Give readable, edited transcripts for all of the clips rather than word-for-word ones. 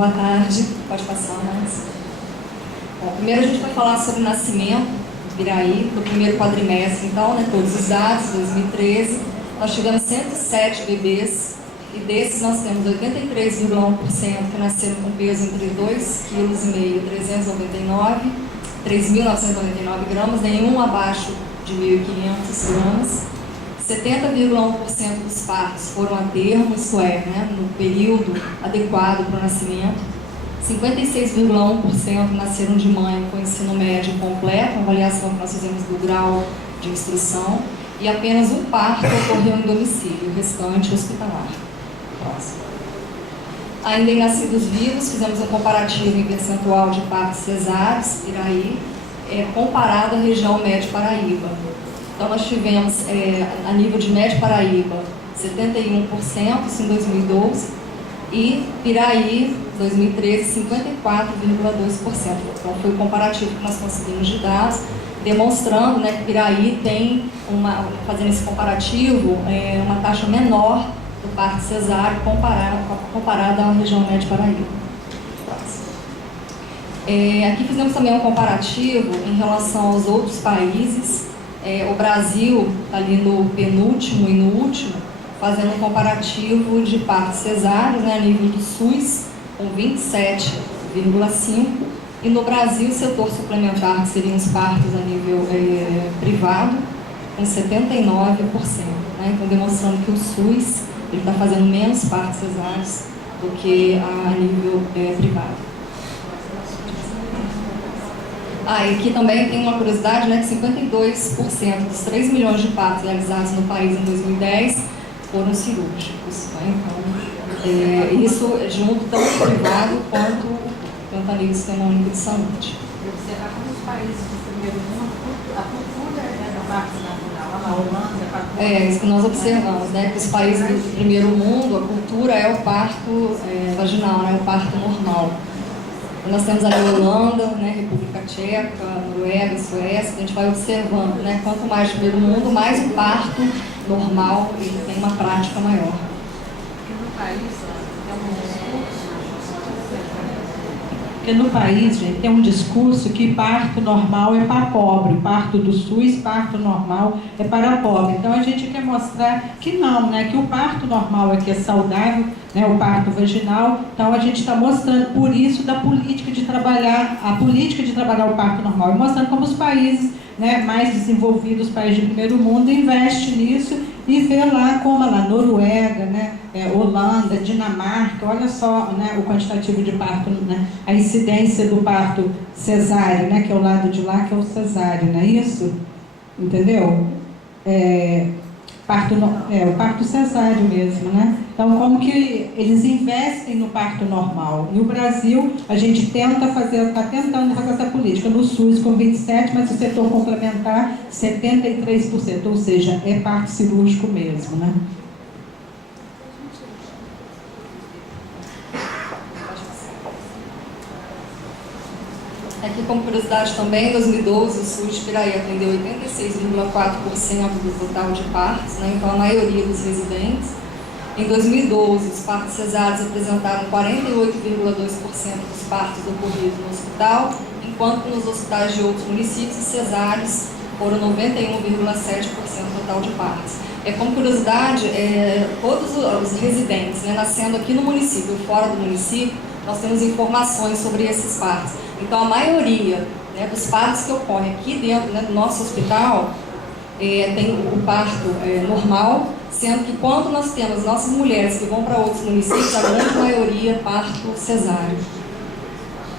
Boa tarde, pode passar, mas... Bom, primeiro a gente vai falar sobre o nascimento do Piraí, do primeiro quadrimestre, então, né, todos os dados, 2013, nós tivemos 107 bebês, e desses nós temos 83,1% que nasceram com peso entre 2,5 kg e 3.999 gramas, nenhum abaixo de 1.500 gramas. 70,1% dos partos foram a termo, isso é, né, no período adequado para o nascimento. 56,1% nasceram de mãe com ensino médio completo, a avaliação que nós fizemos do grau de instrução, e apenas um parto ocorreu em domicílio, o restante hospitalar. Próximo. Ainda em nascidos vivos, fizemos um comparativo em percentual de partos cesáreos, Piraí, comparado à região Médio Paraíba. Então, nós tivemos, a nível de Médio Paraíba, 71%, isso em 2012, e Piraí, 2013, 54,2%. Então, foi o comparativo que nós conseguimos de dados, demonstrando, né, que Piraí tem, fazendo esse comparativo, uma taxa menor do parto cesáreo comparada à região Médio Paraíba. Aqui fizemos também um comparativo em relação aos outros países. O Brasil está ali no penúltimo e no último, fazendo um comparativo de partos cesáreos, né, a nível do SUS, com 27,5%, e no Brasil o setor suplementar, que seriam os partos a nível privado, com 79%. Né, então, demonstrando que o SUS está fazendo menos partos cesáreos do que a nível privado. E aqui também tem uma curiosidade, né, que 52% dos 3 milhões de partos realizados no país em 2010 foram cirúrgicos. Né? Então, isso junto tanto o privado quanto a nível do Sistema Único de Saúde. Observar como os países do primeiro mundo, a cultura da parte natural, a Holanda... Isso que nós observamos, né, que os países do primeiro mundo, a cultura é o parto vaginal, né, o parto normal. Nós temos a Holanda, né, República Tcheca, Noruega, Suécia, a gente vai observando, né, quanto mais de primeiro mundo, mais o parto normal ele tem uma prática maior. Porque no país, gente, tem um discurso que parto normal é para pobre, parto do SUS, parto normal é para pobre. Então a gente quer mostrar que não, né, que o parto normal aqui é saudável, né, o parto vaginal. Então a gente está mostrando por isso da política de trabalhar, a política de trabalhar o parto normal, e mostrando como os países, né, mais desenvolvidos, os países de primeiro mundo, investem nisso e vê lá como lá, Noruega, né, Holanda, Dinamarca, olha só, né, o quantitativo de parto, né, a incidência do parto cesáreo, né, que é o lado de lá, que é o cesáreo, não é isso? Entendeu? O parto cesáreo mesmo, né? Então, como que eles investem no parto normal? E o Brasil, a gente está tentando fazer essa política no SUS com 27%, mas o setor complementar 73%, ou seja, é parto cirúrgico mesmo, né? Aqui, como curiosidade também, em 2012, o SUS de Piraí atendeu 86,4% do total de partos, né? Então a maioria dos residentes. Em 2012, os partos cesáreos apresentaram 48,2% dos partos ocorridos no hospital, enquanto nos hospitais de outros municípios, os cesáreos foram 91,7% do total de partos. Como curiosidade, todos os residentes, né, nascendo aqui no município ou fora do município, nós temos informações sobre esses partos. Então, a maioria, né, dos partos que ocorrem aqui dentro, né, do nosso hospital, tem o parto normal, sendo que quando nós temos nossas mulheres que vão para outros municípios, a grande maioria parto cesáreo.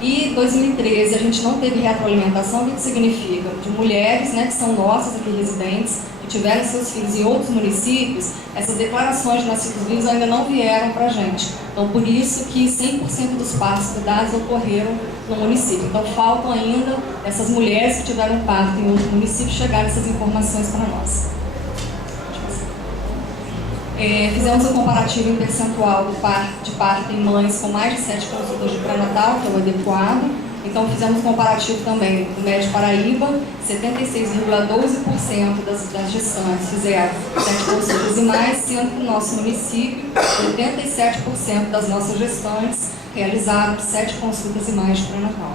E em 2013 a gente não teve retroalimentação. O que significa? De mulheres, né, que são nossas aqui residentes, que tiveram seus filhos em outros municípios, essas declarações de nascidos vivos ainda não vieram para a gente. Então, por isso que 100% dos partos cuidados ocorreram no município. Então, faltam ainda essas mulheres que tiveram parto em outro município chegarem essas informações para nós. Fizemos um comparativo em percentual de parto em mães com mais de 7 consultas de pré-natal, que é o adequado. Então, fizemos um comparativo também do Médio Paraíba, 76,12% das gestantes fizeram 7 consultas e mais, sendo que no nosso município, 87% das nossas gestantes realizaram 7 consultas e mais de pré-natal.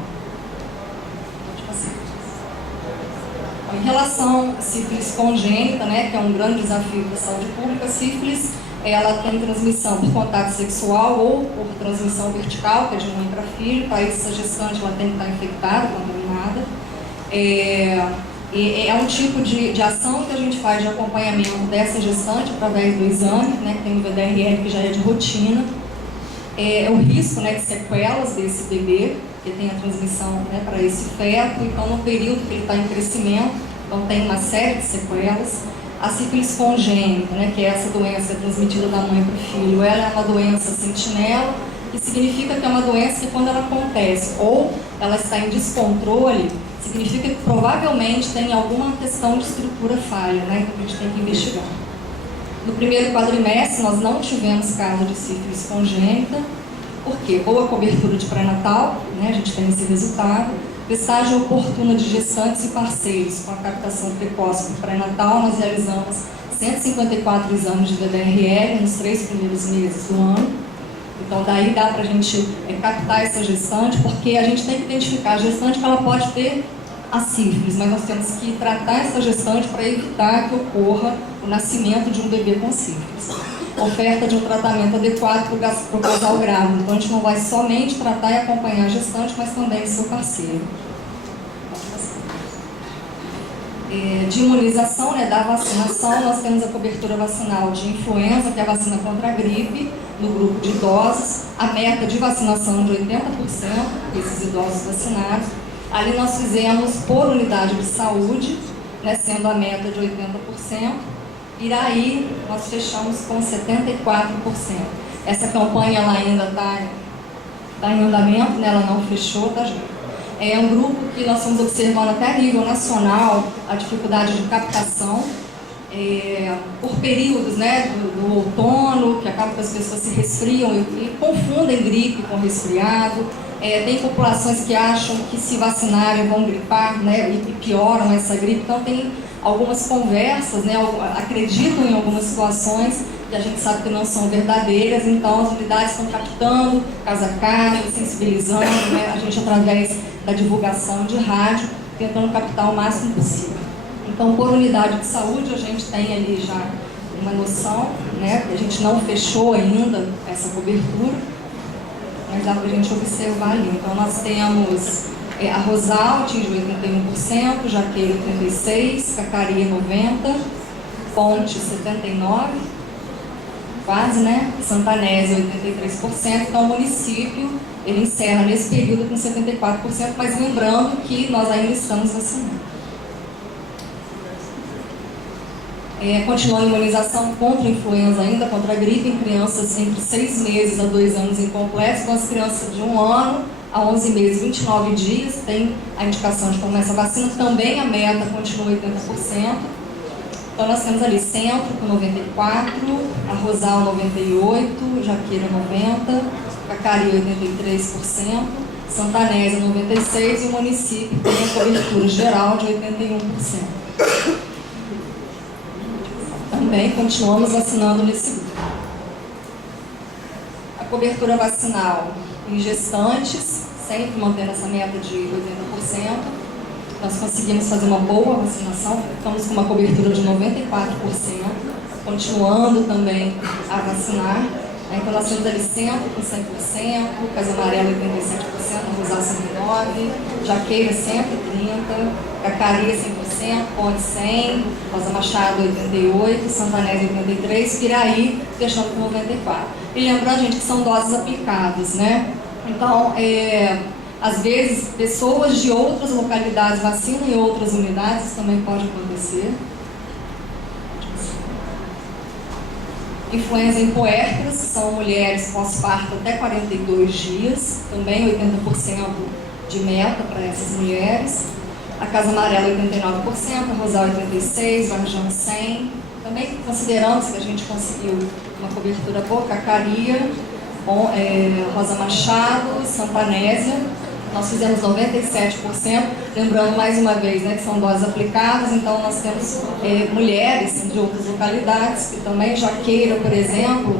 Em relação à sífilis congênita, né, que é um grande desafio da saúde pública, a sífilis ela tem transmissão por contato sexual ou por transmissão vertical, que é de mãe para filho. Para isso, a gestante ela tem que estar infectada, contaminada. É um tipo de ação que a gente faz de acompanhamento dessa gestante através do exame, né, que tem o VDRL que já é de rotina. O risco, né, de sequelas desse bebê, que tem a transmissão, né, para esse feto. Então, no período que ele está em crescimento, então tem uma série de sequelas. A sífilis congênita, né, que é essa doença transmitida da mãe para o filho, ela é uma doença sentinela, que significa que é uma doença que, quando ela acontece ou ela está em descontrole, significa que provavelmente tem alguma questão de estrutura falha, né, que a gente tem que investigar. No primeiro quadrimestre, nós não tivemos caso de sífilis congênita. Por quê? Boa cobertura de pré-natal, né, a gente tem esse resultado. Testagem oportuna de gestantes e parceiros com a captação precoce do pré-natal. Nós realizamos 154 exames de VDRL nos 3 primeiros meses do ano. Então, daí dá para a gente captar essa gestante, porque a gente tem que identificar a gestante que ela pode ter a sífilis, mas nós temos que tratar essa gestante para evitar que ocorra o nascimento de um bebê com sífilis. Oferta de um tratamento adequado para o casal grávido. Então, a gente não vai somente tratar e acompanhar a gestante, mas também o seu parceiro. De imunização, né, da vacinação, nós temos a cobertura vacinal de influenza, que é a vacina contra a gripe, no grupo de idosos. A meta de vacinação de 80% desses idosos vacinados. Ali nós fizemos por unidade de saúde, né, sendo a meta de 80%. Iraí, nós fechamos com 74%. Essa campanha ela ainda está em andamento, né? Ela não fechou, tá, gente? É um grupo que nós estamos observando até a nível nacional a dificuldade de captação por períodos, né, do outono, que acaba que as pessoas se resfriam e confundem gripe com resfriado. Tem populações que acham que se vacinarem vão gripar, né, e pioram essa gripe. Então tem algumas conversas, né, acreditam em algumas situações que a gente sabe que não são verdadeiras. Então as unidades estão captando casa a casa, sensibilizando, né, a gente através da divulgação de rádio, tentando captar o máximo possível. Então, por unidade de saúde, a gente tem ali já uma noção, né, a gente não fechou ainda essa cobertura, mas dá para a gente observar ali. Então, nós temos a Rosal, atingiu 81%, Jaqueira 36%, Cacaria 90%, Ponte 79%, quase, né? Santanésia 83%. Então, o município, ele encerra nesse período com 74%, mas lembrando que nós ainda estamos vacinando. Continuando a imunização contra a influenza ainda, contra a gripe, em crianças entre 6 meses a 2 anos incompletos, com as crianças de 1 ano a 11 meses, 29 dias, tem a indicação de tomar essa vacina. Também a meta continua 80%. Então nós temos ali Centro com 94%, a Rosal 98%, Jaqueira 90%, Cacaria 83%, Santanésia 96% e o município tem a cobertura geral de 81%. Também continuamos vacinando nesse grupo. A cobertura vacinal em gestantes, sempre mantendo essa meta de 80%. Nós conseguimos fazer uma boa vacinação, estamos com uma cobertura de 94%, continuando também a vacinar. Então nós temos ali Centro com 100%, Casa Amarela 87%, Rosal 109%, Jaqueira 130%, Cacaria 100%, Ponte 100%, Rosa Machado 88%, Santanésia 83%, Piraí fechando com 94%. E lembrando, gente, que são doses aplicadas, né? Então, às vezes, pessoas de outras localidades vacinam em outras unidades, isso também pode acontecer. Influenza em puérperas, são mulheres pós-parto até 42 dias, também 80% de meta para essas mulheres. A Casa Amarela 89%, a Rosal 86%, Varjão 100%. Também consideramos que a gente conseguiu uma cobertura boa, Cacaria, Rosa Machado, Santanésia. Nós fizemos 97%, lembrando mais uma vez, né, que são doses aplicadas. Então nós temos mulheres de outras localidades, que também Jaqueira, por exemplo,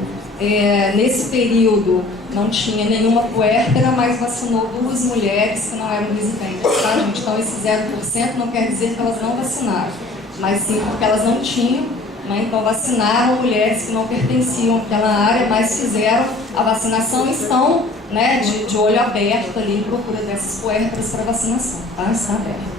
Nesse período não tinha nenhuma puérpera, mas vacinou 2 mulheres que não eram residentes, tá, gente? Então esse 0% não quer dizer que elas não vacinaram, mas sim porque elas não tinham, né? Então vacinaram mulheres que não pertenciam àquela área, mas fizeram a vacinação e estão, né, de olho aberto ali em procura dessas puérperas para vacinação, tá? Está aberto.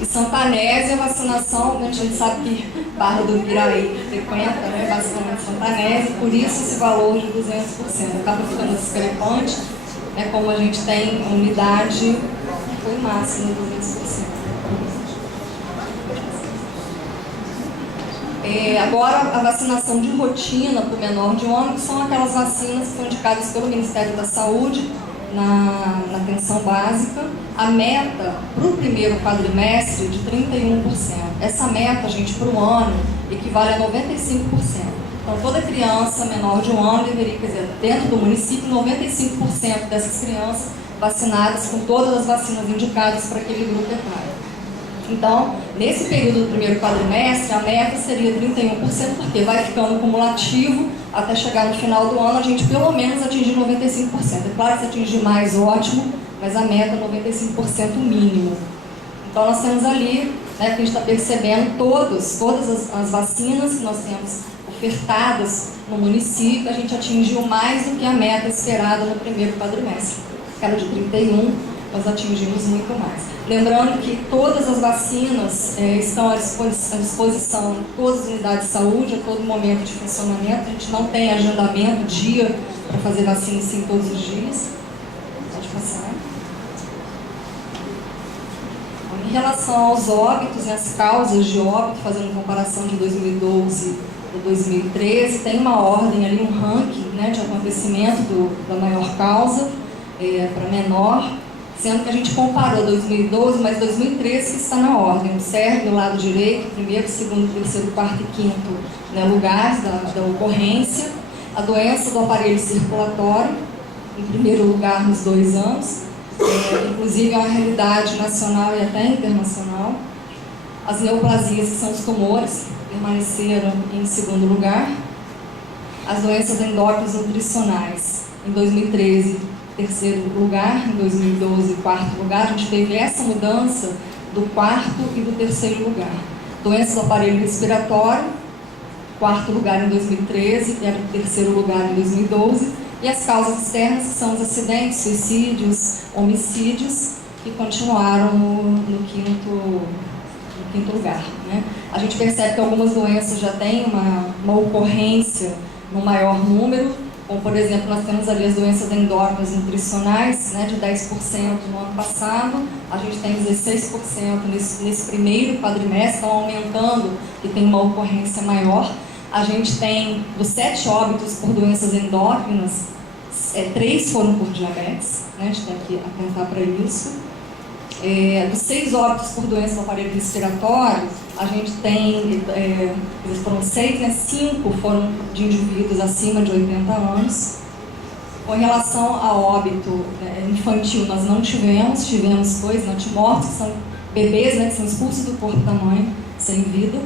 E Santa Anésia, a vacinação, a gente sabe que Barra do Piraí frequenta, né, vacinamento de Santa Anésia, por isso esse valor de 200%. Acaba ficando discrepante, né, como a gente tem umidade, foi máximo 200%. Agora, a vacinação de rotina para o menor de 1 ano, que são aquelas vacinas que são indicadas pelo Ministério da Saúde, na atenção básica, a meta para o primeiro quadrimestre de 31%. Essa meta, gente, para o ano, equivale a 95%. Então, toda criança menor de 1 ano deveria, quer dizer, dentro do município, 95% dessas crianças vacinadas com todas as vacinas indicadas para aquele grupo etário. Então, nesse período do primeiro quadrimestre, a meta seria 31%, porque vai ficando cumulativo até chegar no final do ano, a gente pelo menos atingir 95%. É claro que se atingir mais, ótimo, mas a meta é 95% mínimo. Então, nós temos ali, né, que a gente está percebendo todas as vacinas que nós temos ofertadas no município, a gente atingiu mais do que a meta esperada no primeiro quadrimestre, que era de 31%. Nós atingimos muito mais. Lembrando que todas as vacinas estão à disposição em todas as unidades de saúde, a todo momento de funcionamento. A gente não tem agendamento, dia, para fazer vacina sim todos os dias. Pode passar. Em relação aos óbitos e as causas de óbito, fazendo comparação de 2012 e 2013, tem uma ordem ali, um ranking, né, de acontecimento da maior causa para menor, sendo que a gente comparou 2012, mas 2013 que está na ordem. Observe do lado direito, primeiro, segundo, terceiro, quarto e quinto, né, lugares da ocorrência. A doença do aparelho circulatório, em primeiro lugar nos 2 anos, inclusive é uma realidade nacional e até internacional. As neoplasias, que são os tumores, permaneceram em segundo lugar. As doenças endócrinas nutricionais, em 2013, terceiro lugar, em 2012, quarto lugar. A gente teve essa mudança do quarto e do terceiro lugar. Doenças do aparelho respiratório, quarto lugar em 2013, e era o terceiro lugar em 2012. E as causas externas, que são os acidentes, suicídios, homicídios, que continuaram no quinto lugar, né? A gente percebe que algumas doenças já têm uma ocorrência no maior número, como, por exemplo, nós temos ali as doenças endócrinas nutricionais, né, de 10% no ano passado, a gente tem 16% nesse primeiro quadrimestre, estão aumentando e tem uma ocorrência maior. A gente tem, dos 7 óbitos por doenças endócrinas, 3 foram por diabetes, né, a gente tem que atentar para isso. Dos 6 óbitos por doença do aparelho respiratório, a gente tem, eles foram 6, né, 5 foram de indivíduos acima de 80 anos. Com relação a óbito infantil, nós não tivemos 2 natimortos, que são bebês, né, que são expulsos do corpo da mãe, sem vida.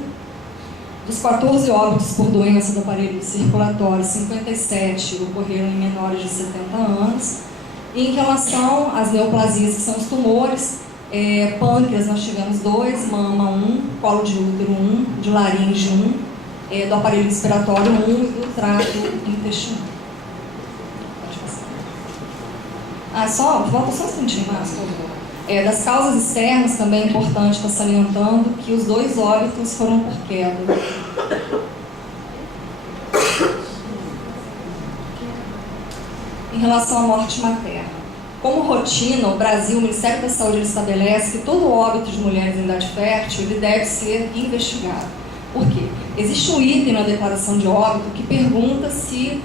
Dos 14 óbitos por doença do aparelho circulatório, 57 ocorreram em menores de 70 anos. E em relação às neoplasias, que são os tumores, pâncreas nós tivemos 2, mama 1, colo de útero 1, de laringe 1, do aparelho respiratório 1 e do trato intestinal. Pode passar. Volta só um instantinho, Márcio, por favor. Das causas externas também é importante estar salientando que os 2 óbitos foram por queda. Em relação à morte materna. Como rotina, o Brasil, o Ministério da Saúde, estabelece que todo óbito de mulheres em idade fértil ele deve ser investigado. Por quê? Existe um item na declaração de óbito que pergunta se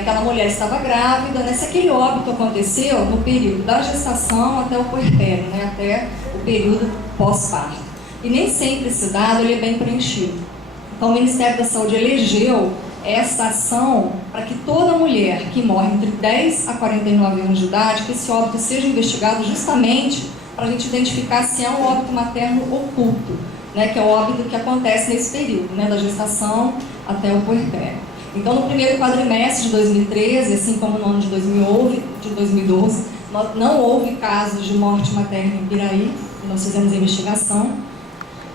aquela mulher estava grávida, né, se aquele óbito aconteceu no período da gestação até o puerpério, né, até o período pós-parto. E nem sempre esse dado ele é bem preenchido. Então, o Ministério da Saúde elegeu essa ação para que toda mulher que morre entre 10 a 49 anos de idade, que esse óbito seja investigado justamente para a gente identificar se é um óbito materno oculto, né, que é o óbito que acontece nesse período, né, da gestação até o puerpério. Então, no primeiro quadrimestre de 2013, assim como no ano de 2012, não houve casos de morte materna em Piraí, e nós fizemos a investigação.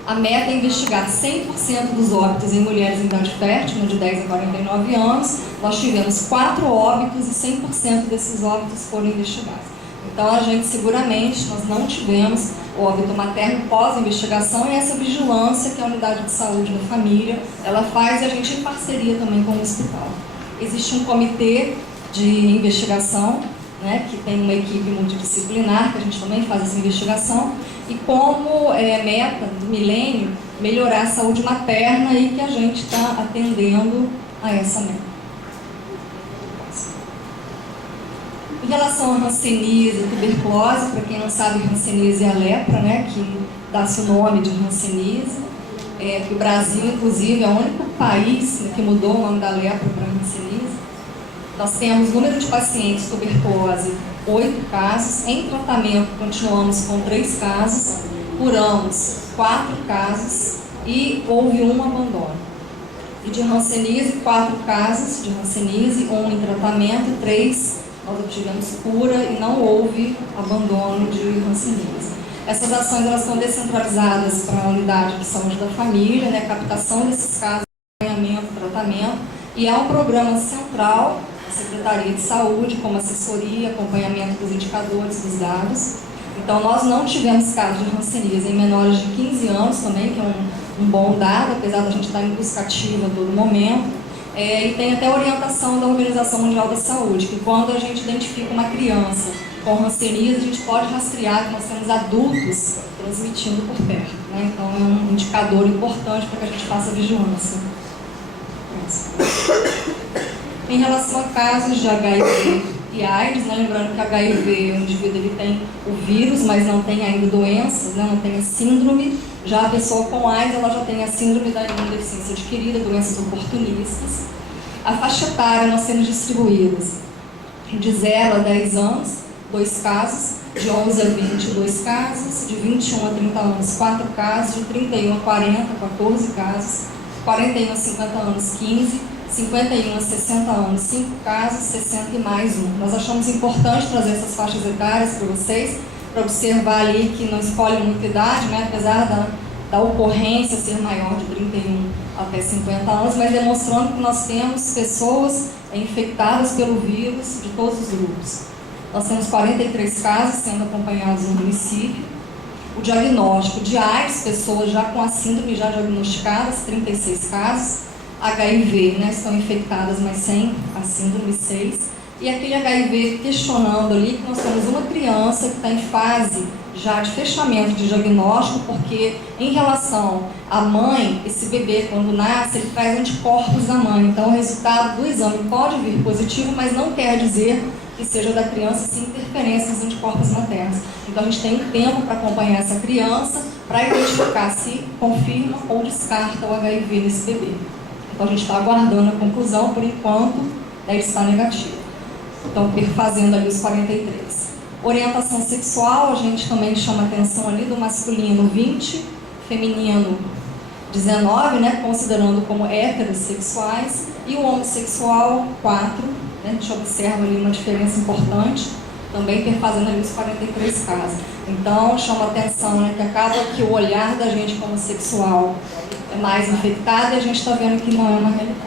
A meta é investigar 100% dos óbitos em mulheres em idade fértil, de 10 a 49 anos. Nós tivemos 4 óbitos e 100% desses óbitos foram investigados. Então, a gente seguramente, nós não tivemos o óbito materno pós-investigação, e essa vigilância que a unidade de saúde da família, ela faz, e a gente em parceria também com o hospital. Existe um comitê de investigação, né, que tem uma equipe multidisciplinar, que a gente também faz essa investigação, e como meta do milênio, melhorar a saúde materna, e que a gente está atendendo a essa meta. Em relação à hanseníase e tuberculose, para quem não sabe, hanseníase é a lepra, né, que dá-se o nome de hanseníase. Que o Brasil, inclusive, é o único país, né, que mudou o nome da lepra para hanseníase. Nós temos número de pacientes tuberculose, 8 casos. Em tratamento, continuamos com 3 casos. Curamos 4 casos e houve um abandono. E de hanseníase, 4 casos de hanseníase, 1 em tratamento, 3 nós obtivemos cura e não houve abandono de hanseníase. Essas ações elas são descentralizadas para a unidade de saúde da família, né, captação desses casos, acompanhamento, tratamento, e há um programa central da Secretaria de Saúde, como assessoria, acompanhamento dos indicadores, dos dados. Então, nós não tivemos casos de hanseníase em menores de 15 anos também, que é um bom dado, apesar da gente estar em busca ativa a todo momento. E tem até a orientação da Organização Mundial da Saúde, que quando a gente identifica uma criança com hanseníase, a gente pode rastrear que nós temos adultos transmitindo por perto, né? Então é um indicador importante para que a gente faça vigilância. Em relação a casos de HIV e AIDS, né? Lembrando que HIV, o indivíduo ele tem o vírus, mas não tem ainda doenças, né? Não tem a síndrome. Já a pessoa com AIDS, ela já tem a síndrome da imunodeficiência adquirida, doenças oportunistas. A faixa etária nós temos distribuídas de 0 a 10 anos, 2 casos, de 11 a 20, 2 casos, de 21 a 30 anos, 4 casos, de 31 a 40, 14 casos, 41 a 50 anos, 15, 51 a 60 anos, 5 casos, 60 e mais 1. Nós achamos importante trazer essas faixas etárias para vocês, para observar ali que não escolhe muita idade, né, apesar da ocorrência ser maior de 31 até 50 anos, mas demonstrando que nós temos pessoas infectadas pelo vírus de todos os grupos. Nós temos 43 casos sendo acompanhados no município. O diagnóstico de AIDS, pessoas já com a síndrome já diagnosticadas, 36 casos. HIV, né, estão infectadas, mas sem a síndrome, 6. E aquele HIV questionando ali que nós temos uma criança que está em fase já de fechamento de diagnóstico, porque em relação à mãe, esse bebê quando nasce, ele traz anticorpos da mãe. Então o resultado do exame pode vir positivo, mas não quer dizer que seja da criança sem interferência nos anticorpos maternos. Então a gente tem tempo para acompanhar essa criança, para identificar se confirma ou descarta o HIV nesse bebê. Então a gente está aguardando a conclusão, por enquanto ele está negativo. Então, perfazendo ali os 43. Orientação sexual, a gente também chama atenção ali do masculino 20, feminino 19, né, considerando como heterossexuais, e o homossexual 4, né, a gente observa ali uma diferença importante, também perfazendo ali os 43 casos. Então, chama atenção, né, que acaba que o olhar da gente como sexual é mais infectado e a gente está vendo que não é uma realidade.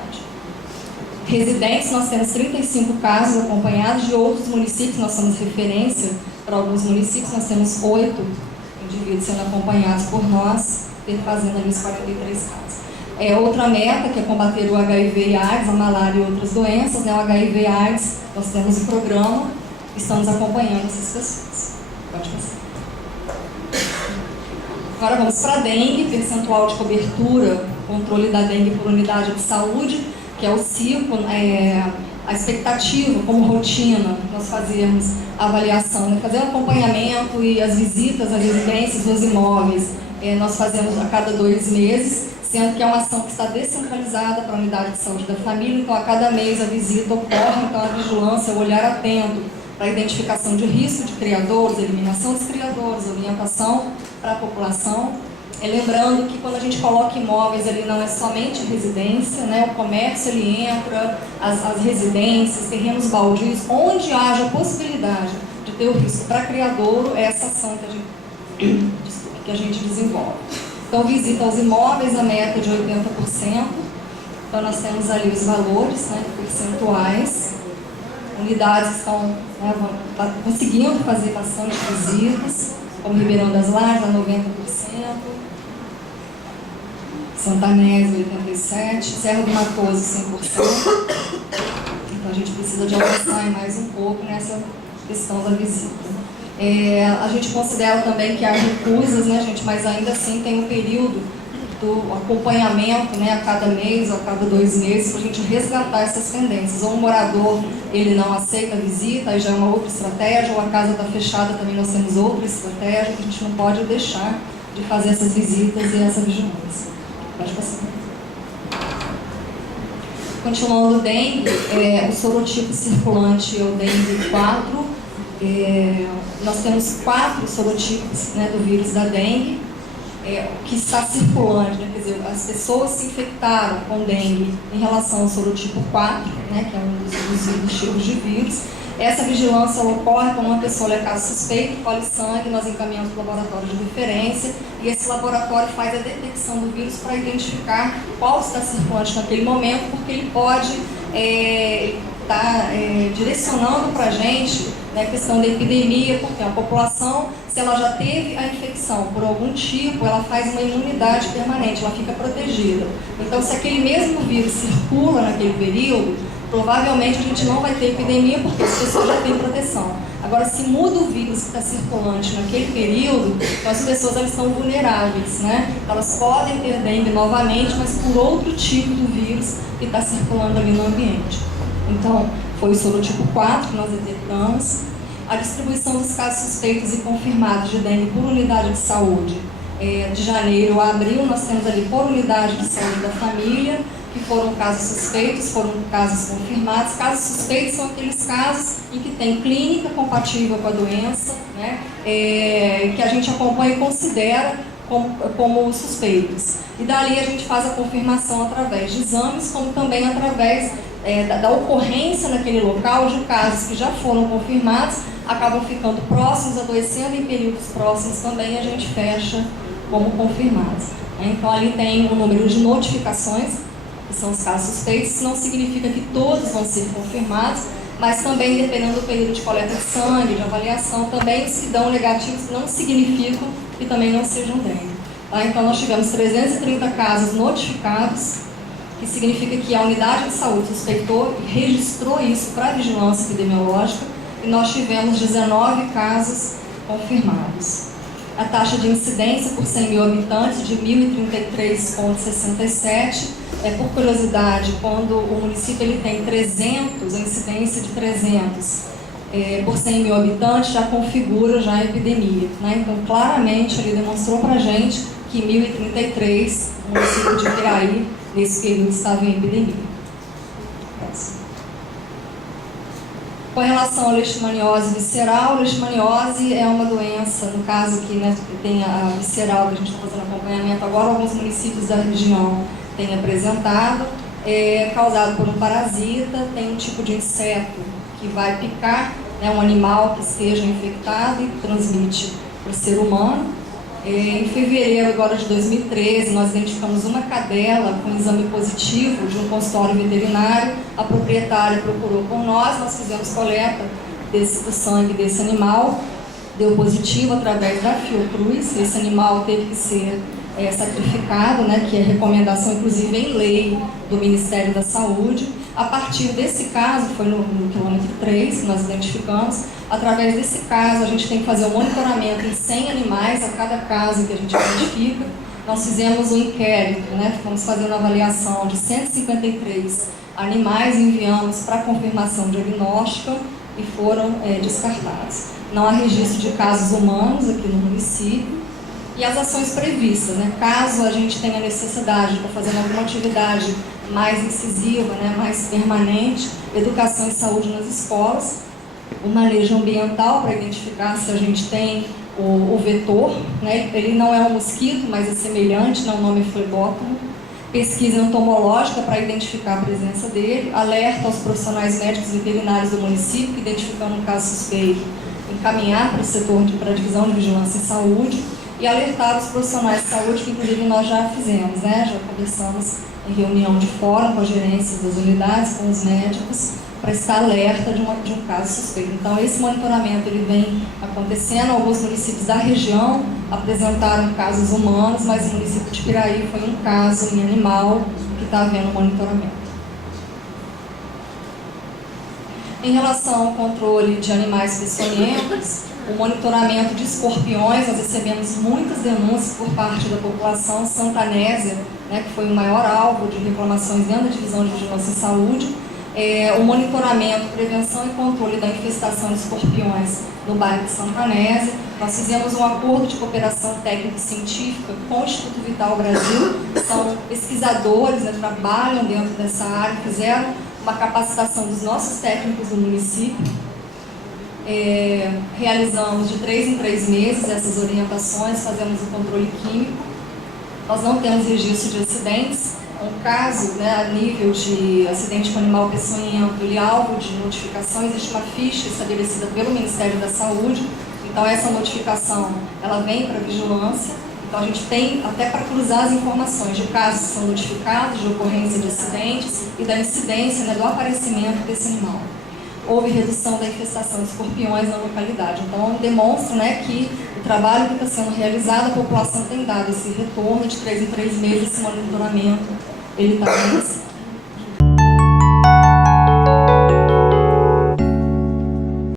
Residentes, nós temos 35 casos acompanhados de outros municípios, nós somos referência para alguns municípios, nós temos 8 indivíduos sendo acompanhados por nós, fazendo ali os 43 casos. Outra meta, que é combater o HIV e AIDS, a malária e outras doenças, né? O HIV e AIDS, nós temos um programa, estamos acompanhando essas pessoas. Pode passar. Agora vamos para a dengue, percentual de cobertura, controle da dengue por unidade de saúde, que é o ciclo, a expectativa como rotina, nós fazermos a avaliação, né? Fazer o acompanhamento e as visitas às residências dos imóveis, nós fazemos a cada 2 meses, sendo que é uma ação que está descentralizada para a unidade de saúde da família, então a cada mês a visita ocorre, então a vigilância, o olhar atento para a identificação de risco de criadores, eliminação dos criadores, orientação para a população. Lembrando que quando a gente coloca imóveis ali, não é somente residência, né? O comércio ele entra, as residências, terrenos baldios, onde haja a possibilidade de ter o risco para criadouro, é essa ação que a gente desenvolve. Então, visita aos imóveis, a meta de 80%. Então, nós temos ali os valores, né, percentuais. Unidades que estão, né, conseguindo fazer bastante visitas, como Ribeirão das Lajes, a 90%. Santanésio, 87%, Serra do Matoso, 100%. Então, a gente precisa de avançar mais um pouco nessa questão da visita. A gente considera também que há recusas, né, gente, mas ainda assim tem um período do acompanhamento, né, a cada mês ou a cada 2 meses, para a gente resgatar essas pendências. Ou um morador, ele não aceita a visita, aí já é uma outra estratégia, ou a casa está fechada, também nós temos outra estratégia, que a gente não pode deixar de fazer essas visitas e essa vigilância. Pode passar. Continuando o dengue, o sorotipo circulante é o dengue 4. Nós temos 4 sorotipos, né, do vírus da dengue, que está circulante, né, quer dizer, as pessoas se infectaram com dengue em relação ao sorotipo 4, né, que é um dos tipos de vírus. Essa vigilância ocorre quando uma pessoa é caso suspeito, colhe sangue, nós encaminhamos para o laboratório de referência e esse laboratório faz a detecção do vírus para identificar qual está circulante naquele momento, porque ele pode estar direcionando para a gente, né, a questão da epidemia, porque a população, se ela já teve a infecção por algum tipo, ela faz uma imunidade permanente, ela fica protegida. Então, se aquele mesmo vírus circula naquele período, provavelmente a gente não vai ter epidemia porque as pessoas já têm proteção. Agora, se muda o vírus que está circulante naquele período, então as pessoas elas estão vulneráveis, né? Elas podem ter dengue novamente, mas por outro tipo de vírus que está circulando ali no ambiente. Então, foi o sorotipo 4 que nós detectamos. A distribuição dos casos suspeitos e confirmados de dengue por unidade de saúde. De janeiro a abril, nós temos ali por unidade de saúde da família, que foram casos suspeitos, foram casos confirmados. Casos suspeitos são aqueles casos em que tem clínica compatível com a doença, né, que a gente acompanha e considera como suspeitos. E dali a gente faz a confirmação através de exames, como também através da ocorrência naquele local de casos que já foram confirmados, acabam ficando próximos, adoecendo em períodos próximos também, a gente fecha como confirmados. Então ali tem um número de notificações, que são os casos suspeitos. Isso não significa que todos vão ser confirmados, mas também, dependendo do período de coleta de sangue, de avaliação, também os que dão negativos não significam que também não sejam dengue. Tá? Então, nós tivemos 330 casos notificados, que significa que a unidade de saúde suspeitou e registrou isso para a vigilância epidemiológica, e nós tivemos 19 casos confirmados. A taxa de incidência por 100 mil habitantes de 1.033,67. Por curiosidade, quando o município ele tem 300, a incidência de 300 por 100 mil habitantes já configura já a epidemia. Né? Então, claramente, ele demonstrou para a gente que 1.033, o município de Piraí, nesse período estava em epidemia. Com relação à leishmaniose visceral, a leishmaniose é uma doença, no caso aqui, né, tem a visceral que a gente está fazendo acompanhamento agora, alguns municípios da região têm apresentado, causado por um parasita, tem um tipo de inseto que vai picar, né, um animal que esteja infectado e transmite para o ser humano. Em fevereiro agora de 2013, nós identificamos uma cadela com exame positivo de um consultório veterinário. A proprietária procurou com nós fizemos coleta do sangue desse animal, deu positivo através da Fiocruz. Esse animal teve que ser sacrificado, né, que é recomendação inclusive em lei do Ministério da Saúde. A partir desse caso, foi no quilômetro 3 que nós identificamos, através desse caso a gente tem que fazer um monitoramento em 100 animais a cada caso que a gente identifica. Nós fizemos um inquérito, né, ficamos fazendo avaliação de 153 animais, enviamos para confirmação diagnóstica e foram descartados. Não há registro de casos humanos aqui no município. E as ações previstas, né? Caso a gente tenha necessidade de estar fazendo alguma atividade mais incisiva, né, mais permanente, educação e saúde nas escolas, o manejo ambiental para identificar se a gente tem o vetor, né? Ele não é um mosquito, mas é semelhante, né? O nome é flebótomo. Pesquisa entomológica para identificar a presença dele, alerta aos profissionais médicos veterinários do município que, identificando um caso suspeito, encaminhar para o setor, para a divisão de vigilância em saúde, e alertar os profissionais de saúde, que inclusive nós já fizemos, né? Já conversamos em reunião de fórum com as gerências das unidades, com os médicos, para estar alerta de um caso suspeito. Então, esse monitoramento ele vem acontecendo. Alguns municípios da região apresentaram casos humanos, mas o município de Piraí foi um caso em animal que está havendo monitoramento. Em relação ao controle de animais peçonhentos, o monitoramento de escorpiões, nós recebemos muitas denúncias por parte da população santanésia, né, que foi o maior alvo de reclamações dentro da divisão de vigilância em saúde. O monitoramento, prevenção e controle da infestação de escorpiões no bairro de Santanésia. Nós fizemos um acordo de cooperação técnico-científica com o Instituto Vital Brasil, são pesquisadores, né, trabalham dentro dessa área, fizeram uma capacitação dos nossos técnicos do município. Realizamos de 3 em 3 meses essas orientações, fazemos o controle químico. Nós não temos registro de acidentes. Um caso, né, a nível de acidente com animal peçonhento, ele é alvo de notificação, existe uma ficha estabelecida pelo Ministério da Saúde, então essa notificação ela vem para a vigilância, então a gente tem até para cruzar as informações de casos que são notificados, de ocorrência de acidentes e da incidência, né, do aparecimento desse animal. Houve redução da infestação de escorpiões na localidade. Então, demonstra, né, que o trabalho que está sendo realizado, a população tem dado esse retorno de 3 em 3 meses, esse monitoramento, ele está acontecendo.